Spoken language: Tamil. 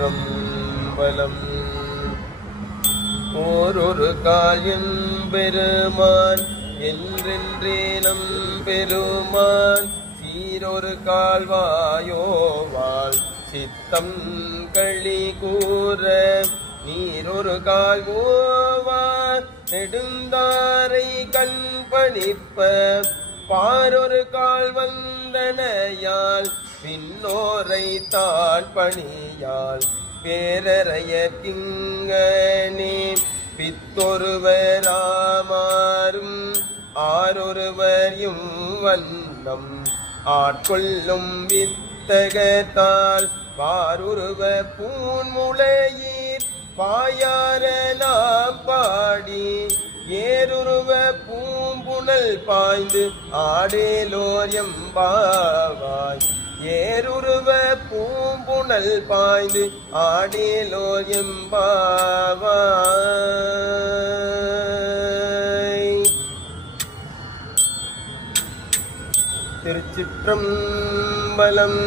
திருச்சிற்றம்பலம். ஓரொரு கால் எம்பெருமான் என்றென்றே நம்பெருமான் சீரொரு கால்வாயோவாள் சித்தம் களி கூற நீரொரு கால் ஓவார் நெடுந்தாரை கண் பணிப்ப பாரொரு கால் வந்தனையால் பின்னோரை தான் பணியால் பேரறைய திங்கனே பித்தொருவராமாறும் ஆரொருவரையும் வண்ணம் ஆட்கொள்ளும் வித்தகத்தால் பாருருவ பூன்முளையீர் பாயார நாம் பாடி ஏருருவ பூம்புணல் பாய்ந்து ஆடேலோர் எம்பாவாய் ஏருருவ பூம்புணல் பாய்ந்து ஆடேலோர் எம்பாவாய். திருச்சிற்றம்பலம்.